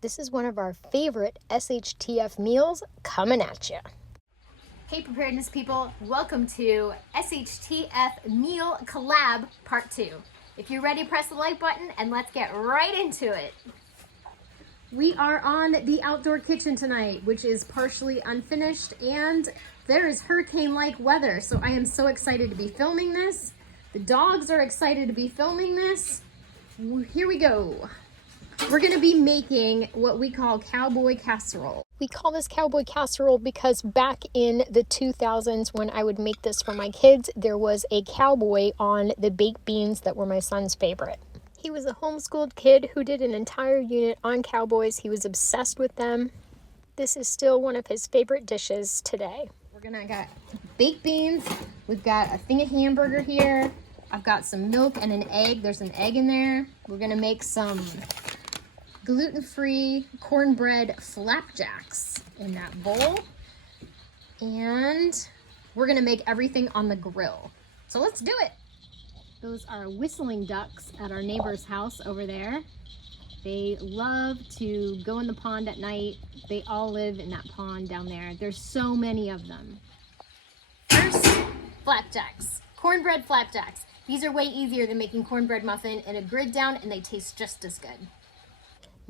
This is one of our favorite SHTF meals coming at you. Hey preparedness people, welcome to SHTF Meal Collab Part 2. If you're ready, press the like button and let's get right into it. We are on the outdoor kitchen tonight, which is partially unfinished, and there is hurricane-like weather, so I am so excited to be filming this. The dogs are excited to be filming this. Here we go. We're gonna be making what we call Cowboy Casserole. We call this Cowboy Casserole because back in the 2000s when I would make this for my kids, there was a cowboy on the baked beans that were my son's favorite. He was a homeschooled kid who did an entire unit on cowboys. He was obsessed with them. This is still one of his favorite dishes today. We're gonna got baked beans. We've got a thing of hamburger here. I've got some milk and an egg. There's an egg in there. We're gonna make some gluten-free cornbread flapjacks in that bowl. And we're gonna make everything on the grill. So let's do it. Those are whistling ducks at our neighbor's house over there. They love to go in the pond at night. They all live in that pond down there. There's so many of them. First, flapjacks, cornbread flapjacks. These are way easier than making cornbread muffin in a grid down, and they taste just as good.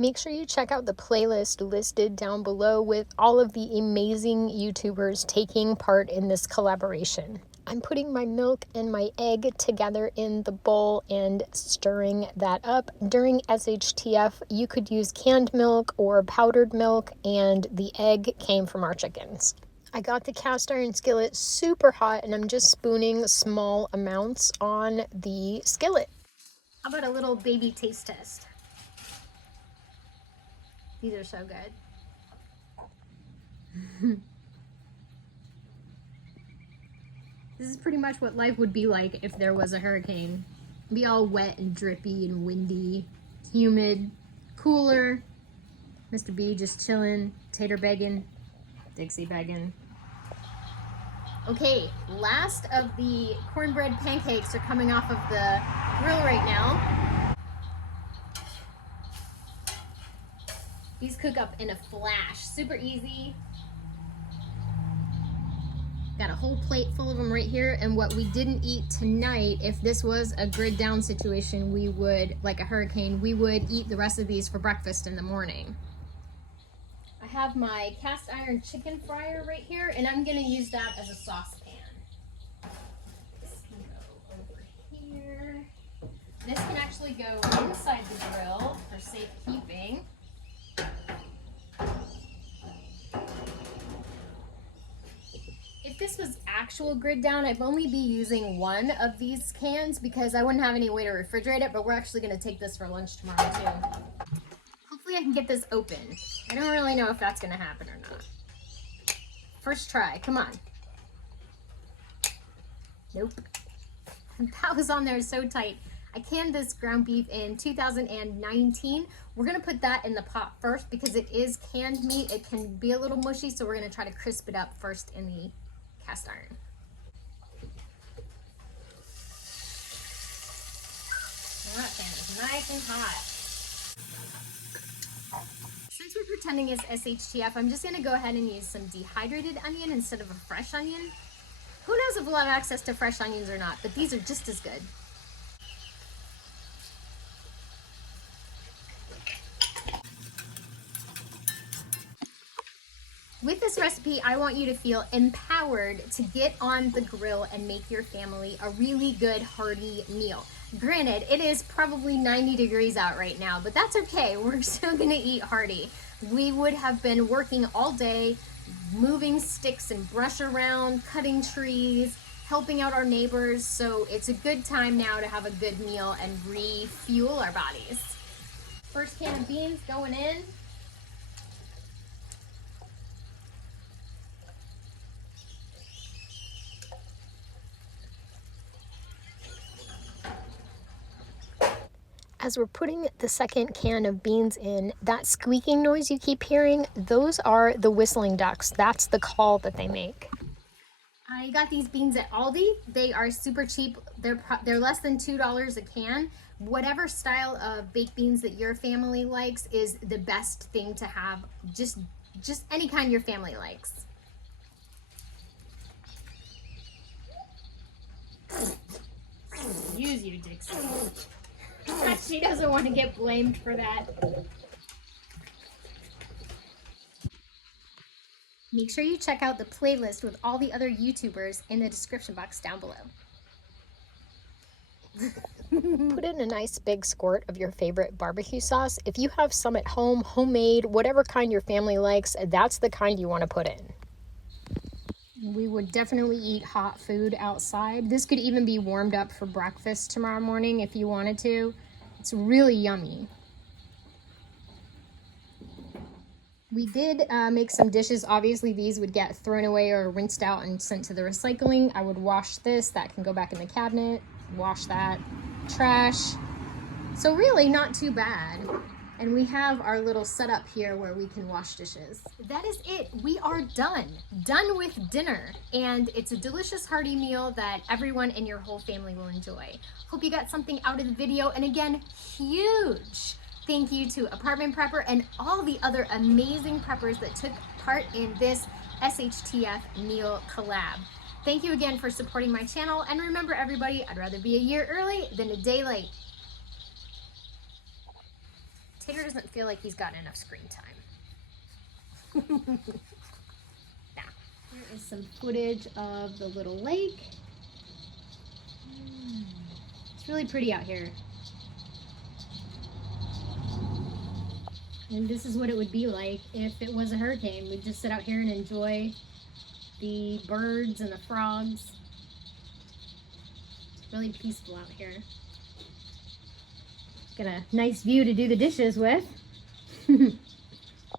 Make sure you check out the playlist listed down below with all of the amazing YouTubers taking part in this collaboration. I'm putting my milk and my egg together in the bowl and stirring that up. During SHTF, you could use canned milk or powdered milk, and the egg came from our chickens. I got the cast iron skillet super hot, and I'm just spooning small amounts on the skillet. How about a little baby taste test? These are so good. This is pretty much what life would be like if there was a hurricane. It'd be all wet and drippy and windy, humid, cooler. Mr. B just chilling, tater begging, Dixie begging. Okay, last of the cornbread pancakes are coming off of the grill right now. These cook up in a flash, super easy. Got a whole plate full of them right here, and what we didn't eat tonight, if this was a grid down situation, we would, like a hurricane, we would eat the rest of these for breakfast in the morning. I have my cast iron chicken fryer right here, and I'm gonna use that as a saucepan. This can go over here. This can actually go inside the grill for safekeeping. If this was actual grid down, I'd only be using one of these cans because I wouldn't have any way to refrigerate it, but we're actually gonna take this for lunch tomorrow too. Hopefully I can get this open. I don't really know if that's gonna happen or not. First try, come on. Nope. That was on there so tight. I canned this ground beef in 2019. We're gonna put that in the pot first because it is canned meat. It can be a little mushy, so we're gonna try to crisp it up first in the cast iron. That pan is nice and hot. Since we're pretending it's SHTF, I'm just gonna go ahead and use some dehydrated onion instead of a fresh onion. Who knows if we'll have access to fresh onions or not, but these are just as good. With this recipe, I want you to feel empowered to get on the grill and make your family a really good, hearty meal. Granted, it is probably 90 degrees out right now, but that's okay. We're still gonna eat hearty. We would have been working all day, moving sticks and brush around, cutting trees, helping out our neighbors, so it's a good time now to have a good meal and refuel our bodies. First can of beans going in. As we're putting the second can of beans in, that squeaking noise you keep hearing, those are the whistling ducks. That's the call that they make. I got these beans at Aldi. They are super cheap. They're less than $2 a can, whatever style of baked beans that your family likes is the best thing to have. Just any kind your family likes. Use you, Dixie. She doesn't want to get blamed for that. Make sure you check out the playlist with all the other YouTubers in the description box down below. Put in a nice big squirt of your favorite barbecue sauce. If you have some at home, homemade, whatever kind your family likes, that's the kind you want to put in. We would definitely eat hot food outside. This could even be warmed up for breakfast tomorrow morning if you wanted to. It's really yummy. We did make some dishes. Obviously, these would get thrown away or rinsed out and sent to the recycling. I would wash this. That can go back in the cabinet. Wash that. Trash. So really not too bad. And we have our little setup here where we can wash dishes. That is it. We are done. Done with dinner. And it's a delicious, hearty meal that everyone in your whole family will enjoy. Hope you got something out of the video. And again, huge thank you to Apartment Prepper and all the other amazing preppers that took part in this SHTF meal collab. Thank you again for supporting my channel. And remember, everybody, I'd rather be a year early than a day late. Tater doesn't feel like he's gotten enough screen time. Now, here is some footage of the little lake. It's really pretty out here. And this is what it would be like if it was a hurricane. We'd just sit out here and enjoy the birds and the frogs. It's really peaceful out here. Got a nice view to do the dishes with.